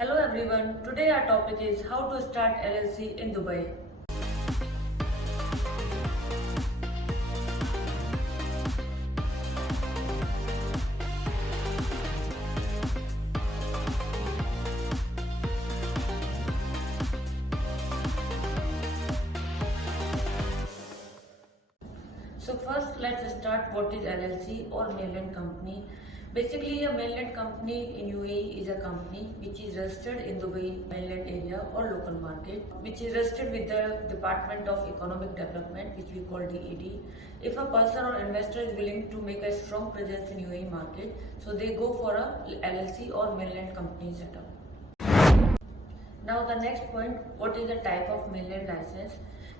Hello everyone, today our topic is how to start LLC in Dubai. So first let's start what is LLC or Mainland Company. Basically a Mainland Company in UAE is a company which is registered in Dubai mainland area or local market, which is registered with the Department of Economic Development, which we call DED. If a person or investor is willing to make a strong presence in UAE market, so they go for a LLC or Mainland Company setup. Now the next point, what is the type of mainland license?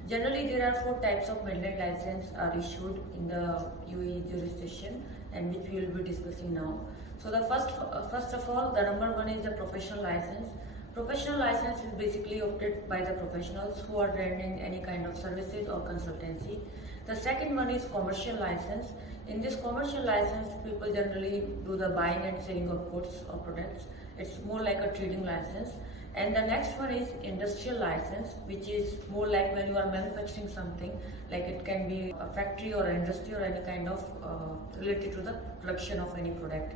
Generally there are four types of mainland license are issued in the UAE jurisdiction and which we will be discussing now. So the first of all, the number one is the professional license. Professional license is basically opted by the professionals who are rendering any kind of services or consultancy. The second one is commercial license. In this commercial license, people generally do the buying and selling of goods or products. It's more like a trading license. And the next one is industrial license, which is more like when you are manufacturing something, like it can be a factory or an industry or any kind of related to the production of any product.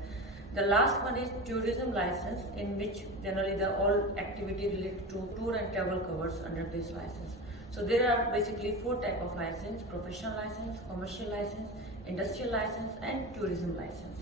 The last one is tourism license, in which generally the all activity related to tour and travel covers under this license. So there are basically four types of license: professional license, commercial license, industrial license and tourism license.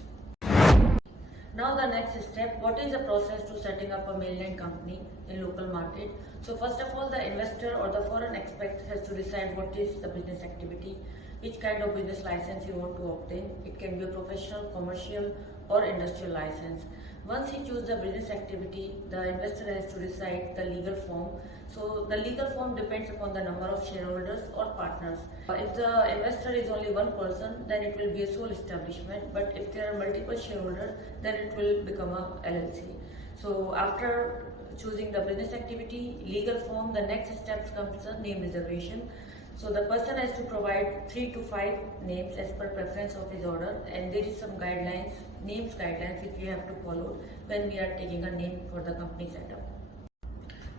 Now the next step, what is the process to setting up a mainland company in local market? So first of all, the investor or the foreign expat has to decide what is the business activity, which kind of business license you want to obtain. It can be a professional, commercial or industrial license. Once he chooses the business activity, the investor has to decide the legal form. So the legal form depends upon the number of shareholders or partners. If the investor is only one person, then it will be a sole establishment. But if there are multiple shareholders, then it will become a LLC. So after choosing the business activity, legal form, the next step comes the name reservation. So the person has to provide 3 to 5 names as per preference of his order, and there is some guidelines, names guidelines which we have to follow when we are taking a name for the company setup.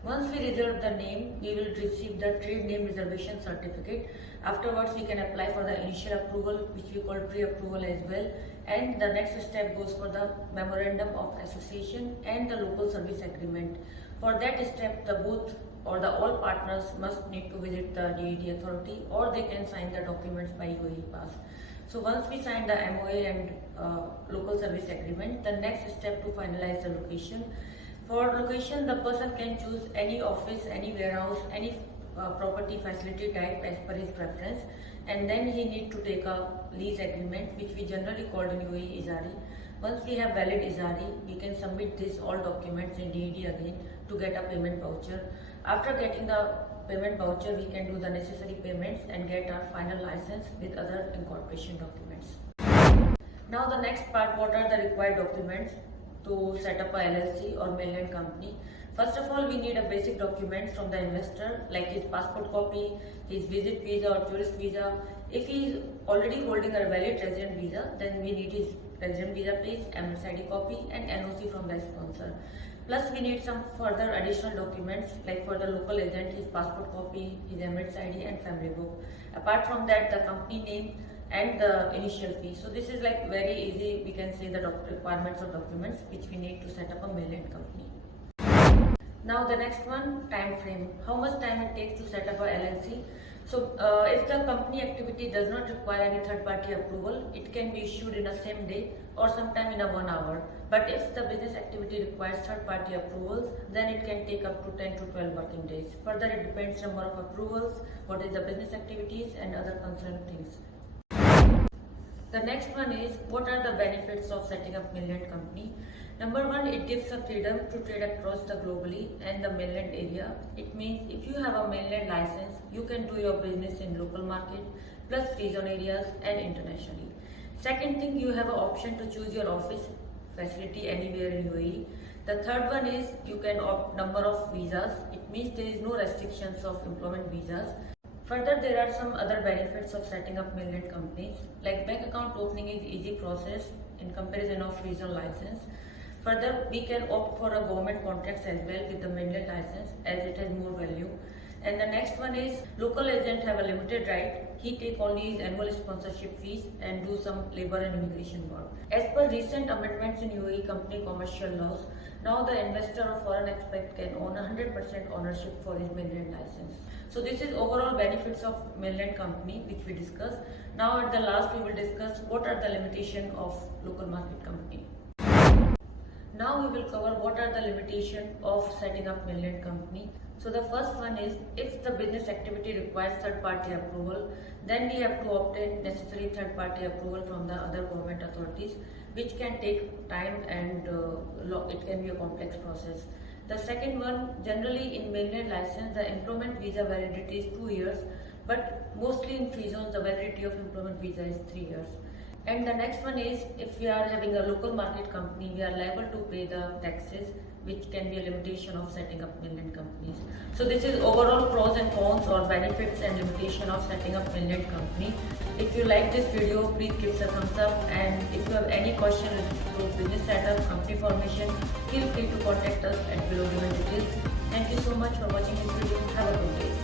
Once we reserve the name, we will receive the trade name reservation certificate. Afterwards, we can apply for the initial approval, which we call pre-approval as well. And the next step goes for the memorandum of association and the local service agreement. For that step, the both or the all partners must need to visit the DED authority, or they can sign the documents by UAE Pass. So once we sign the MOA and local service agreement, the next step to finalize the location. For location, the person can choose any office, any warehouse, any property facility type as per his preference, and then he need to take a lease agreement, which we generally call in UAE Izari. Once we have valid Izari, we can submit these all documents in DED again to get a payment voucher. After getting the payment voucher, we can do the necessary payments and get our final license with other incorporation documents. Now the next part, what are the required documents to set up a LLC or mainland company? First of all, we need a basic documents from the investor, like his passport copy, his visit visa or tourist visa. If he is already holding a valid resident visa, then we need his resident visa page, Emirates ID copy and NOC from the sponsor. Plus we need some further additional documents, like for the local agent, his passport copy, his Emirates ID and family book. Apart from that, the company name and the initial fee. So this is like very easy, we can say the requirements of documents which we need to set up a mainland company. Now the next one, time frame. How much time it takes to set up a LLC? So if the company activity does not require any third party approval, it can be issued in the same day or sometime in a 1 hour. But if the business activity requires third party approvals, then it can take up to 10 to 12 working days. Further, it depends number of approvals, what is the business activities and other concerned things. The next one is, what are the benefits of setting up mainland company? Number one, it gives a freedom to trade across the globally and the mainland area. It means if you have a mainland license, you can do your business in local market, plus free zone areas and internationally. Second thing, you have an option to choose your office facility anywhere in UAE. The third one is you can opt number of visas. It means there is no restrictions of employment visas. Further, there are some other benefits of setting up mainland companies, like bank account opening is easy process in comparison of regional license. Further, we can opt for a government contracts as well with the mainland license as it has more value. And the next one is local agent have a limited right. He take only his annual sponsorship fees and do some labor and immigration work. As per recent amendments in UAE company commercial laws, now the investor or foreign expat can own 100% ownership for his mainland license. So this is overall benefits of mainland company which we discussed. Now at the last we will discuss what are the limitations of local market company. Now we will cover what are the limitations of setting up mainland company. So the first one is if the business activity requires third party approval, then we have to obtain necessary third party approval from the other government authorities, which can take time and it can be a complex process. The second one, generally in mainland license, the employment visa validity is 2 years, but mostly in free zones, the validity of employment visa is 3 years. And the next one is if we are having a local market company, we are liable to pay the taxes, which can be a limitation of setting up mainland companies. So this is overall pros and cons or benefits and limitation of setting up mainland company. If you like this video, please give us a thumbs up, and if you have any question related to business setup, company formation, feel free to contact us at below given details. Thank you so much for watching this video. Have a good day.